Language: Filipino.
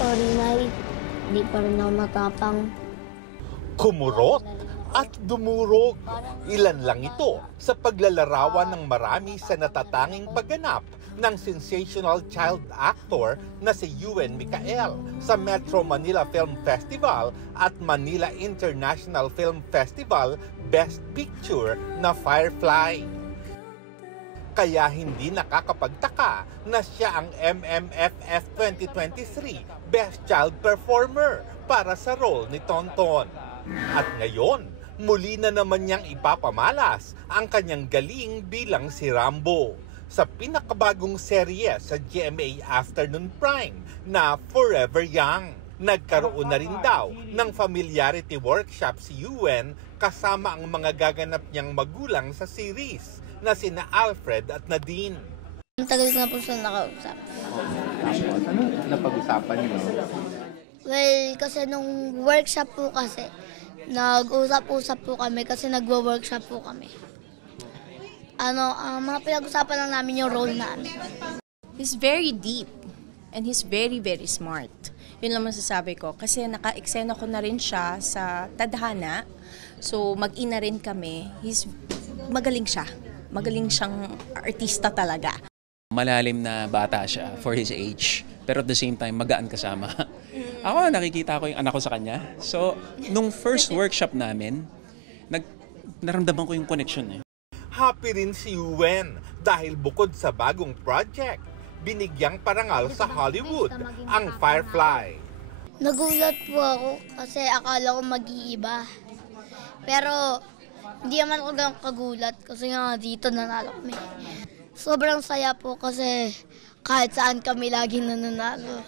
Sorry, Nay. Hindi pa rin ako matapang. Kumurot at dumurog. Ilan lang ito sa paglalarawan ng marami sa natatanging pagganap ng sensational child actor na si Ewan Micael sa Metro Manila Film Festival at Manila International Film Festival Best Picture na Firefly. Kaya hindi nakakapagtaka na siya ang MMFF 2023 Best Child Performer para sa role ni Tonton. At ngayon, muli na naman niyang ipapamalas ang kanyang galing bilang si Rambo sa pinakabagong serye sa GMA Afternoon Prime na Forever Young. Nagkaroon na rin daw ng familiarity workshop si Ewan kasama ang mga gaganap niyang magulang sa series na sina Alfred at Nadine. Matagal ko na po siya nakausap. Ano napag-usapan niyo? Well, kasi nung workshop po kasi, nag-usap-usap po kami kasi nagwo-workshop po kami. Mga pinag-usapan lang namin yung role namin. He's very deep and he's very, very smart. Yun lang masasabi ko. Kasi naka-eksena ko na rin siya sa Tadhana. So, mag-ina rin kami. Magaling siya. Magaling siyang artista talaga. Malalim na bata siya for his age. Pero at the same time, magaan kasama. Ako, nakikita ko yung anak ko sa kanya. So, nung first workshop namin, naramdaman ko yung connection eh. Happy rin si Ewan dahil bukod sa bagong project, binigyang parangal sa Hollywood ang Firefly. Nagulat po ako kasi akala ko mag-iiba. Pero hindi naman ako ganun kagulat kasi nga dito nanalo kami. Sobrang saya po kasi kahit saan kami laging nananalo.